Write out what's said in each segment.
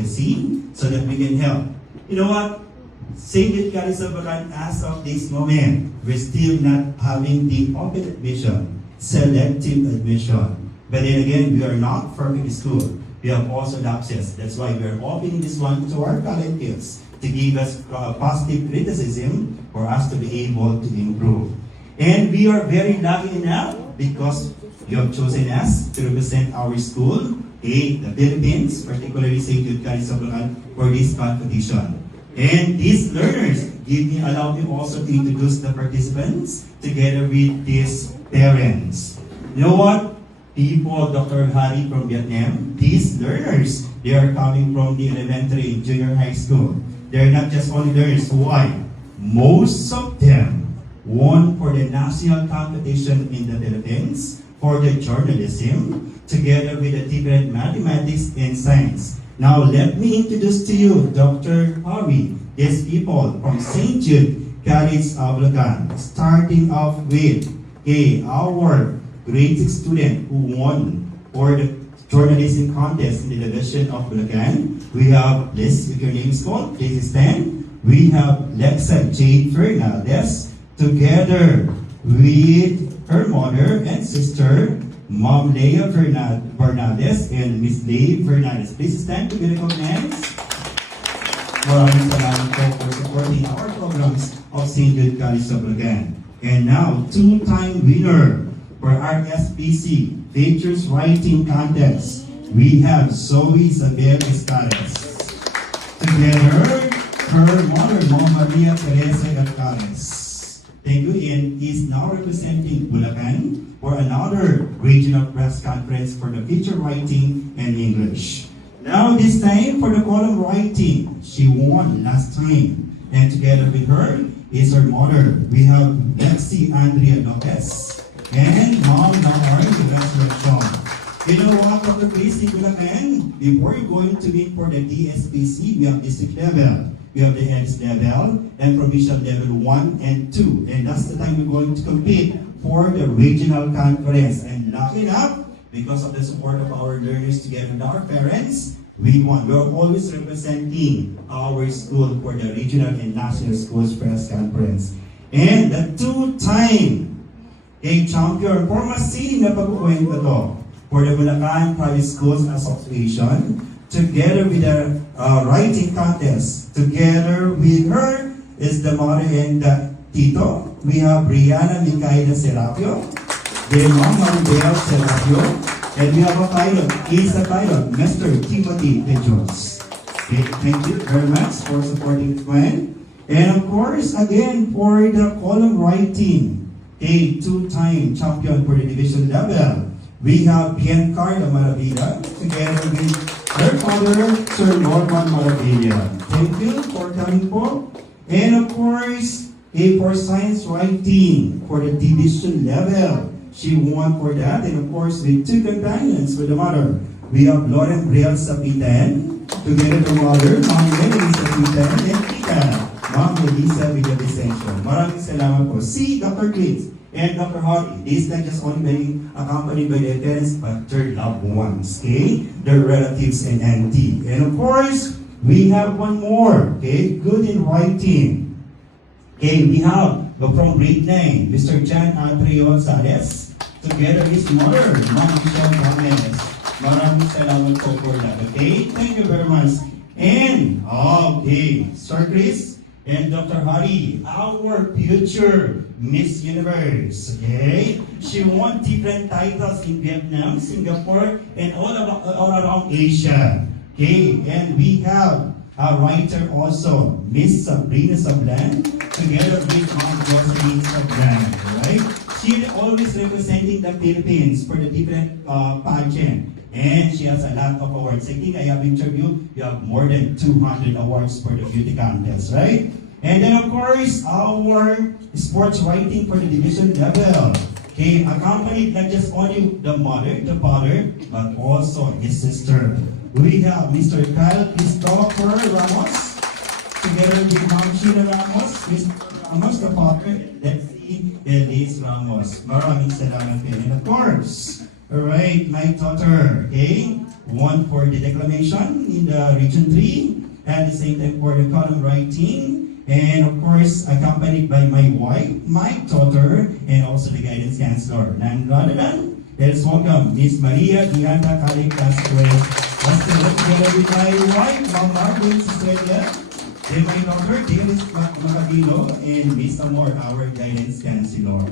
advocacy so that we can help. You know what? St. Jude College of Bulacan, as of this moment, we're still not having the open admission, selective admission. But then again, we are not perfect school. We have also lapses. That's why we are opening this one to our volunteers to give us positive criticism for us to be able to improve. And we are very lucky enough because you have chosen us to represent our school, the Philippines, particularly St. Jude College of Bulacan, for this competition. And these learners allow me also to introduce the participants together with these parents. You know what? People, Dr. Hari from Vietnam, these learners, they are coming from the elementary and junior high school. They're not just only learners. Why? Most of them won for the national competition in the Philippines for the journalism, together with the different mathematics and science. Now, let me introduce to you Dr. Hari, these people from St. Jude College of Bulacan, starting off with our grade 6 student who won for the journalism contest in the division of Bulacan. We have, please, if your name is called, please stand. We have Lexa J. Fernandez, together with her mother and sister, Mom Leia Fernandez and Miss Leigh Fernandez. Please stand to be recognized. Maraming salamat po for supporting our programs of St. Jude College of Bulacan. And now, two-time winner for our SPC Features Writing Contest. We have Zoe Isabel Escares. Together, her mother, Mom Maria Teresa Escares. Thank you, and is now representing Bulacan for another regional press conference for the feature writing and English. Now this time for the column writing, she won last time, and together with her is her mother. We have Lexi Andrea Lopez and Mom Navarre Sean. You know what, Dr. Chris, Bulacan, before you're going to meet for the DSPC, we have district level. We have the EDS level and provincial level 1 and 2. And that's the time we're going to compete for the regional conference. And lucky enough, because of the support of our learners together with our parents, we won. We're always representing our school for the regional and national schools press conference. And the two-time champion for masiling na pagkukwento to for the Bulacan Private Schools Association, together with the writing contest. Together with her is the mother and the tito. We have Brianna Micaela Serapio, the mom Maribel Serapio, and we have a pilot. He's the pilot, Mr. Timothy Tejones. Okay, thank you very much for supporting the plan. And of course, again, for the column writing, a two-time champion for the division level, we have Biancarla Maravilla, together with her father, Sir Norman Maravilla. Thank you for coming po. And of course, for science writing for the division level, she won for that. And of course, with two companions with the mother. We have Lauren Briel Sapitan, together with the mother, Ma'am Melanie Sapitan, and Tita, Ma'am Melissa Villavicencio. Maraming salamat po. Si Dr. Clint and Dr. Hardy, this not just only being accompanied by their parents, but their loved ones, okay? Their relatives and auntie. And of course, we have one more, okay? Good in writing. Okay, we have from grade 9, Mr. John Andrea Gonzalez, together with his mother, Ma'am Michelle Gomez. Maraming salamat po for that, okay? Thank you very much. And, okay, Sir Chris and Dr. Hari, our future Miss Universe, okay? She won different titles in Vietnam, Singapore, and all around Asia. Okay, and we have a writer also, Miss Sabrina Sablan, together with Ma'am Jocelyn Sablan, right? She always representing the Philippines for the different pageant. And she has a lot of awards. I think I have interviewed, you have more than 200 awards for the beauty contest, right? And then of course, our sports writing for the division level. Okay, accompanied not just only the mother, the father, but also his sister. We have Mr. Kyle Christopher Ramos, together with Ma'am Sheila Ramos, Mr. Ramos, the father, let's see, Elise Ramos. Maraming salamat din. And of course, alright, my daughter, okay? one for the declamation in the region 3, at the same time for the column writing, and of course accompanied by my wife, my daughter, and also the guidance counselor. None other than, let's welcome Miss Maria Diana Cali Castro. Together with my wife, Ma'am Margaret Estrella, then my daughter, Dennis Macabino, and Miss Amor, our guidance counselor.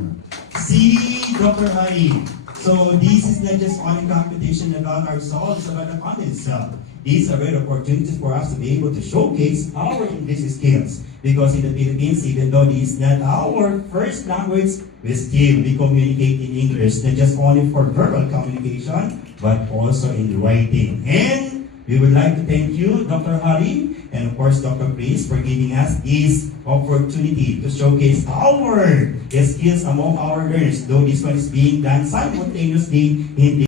See Dr. Hari. So this is not just only competition about ourselves, it's about the content itself. These are great opportunities for us to be able to showcase our English skills. Because in the Philippines, even though this is not our first language, we communicate in English, not just only for verbal communication, but also in writing. And we would like to thank you, Dr. Hari, and of course, Dr. Chris, for giving us this opportunity to showcase our skills among our learners, though this one is being done simultaneously in the